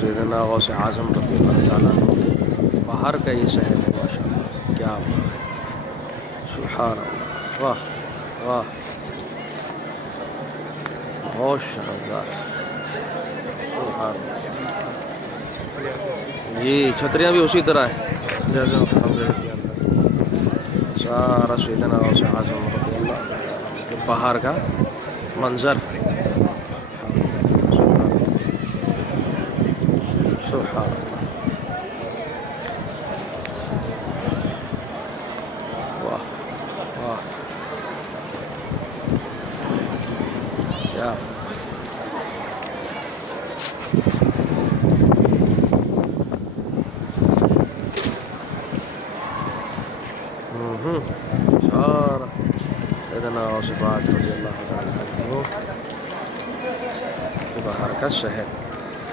سیدنا غوث اعظم رضی اللہ تعالیٰ عنہ کے باہر کا یہ شہر ہے ماشاء اللہ سے. کیا بات ہے، سبحان اللہ، واہ واہ، بہت شاندار. سبحان اللہ. جی چھتریاں بھی اسی طرح ہیں جیسے حملے کے اندر. سارا سیدنا غوث اعظم رضی اللہ کے باہر کا منظر. سبحان اللہ، واہ واہ، کیا سارا سیدنا غوث پاک رضی اللہ تعالیٰ عنہ کے باہر کا شہر.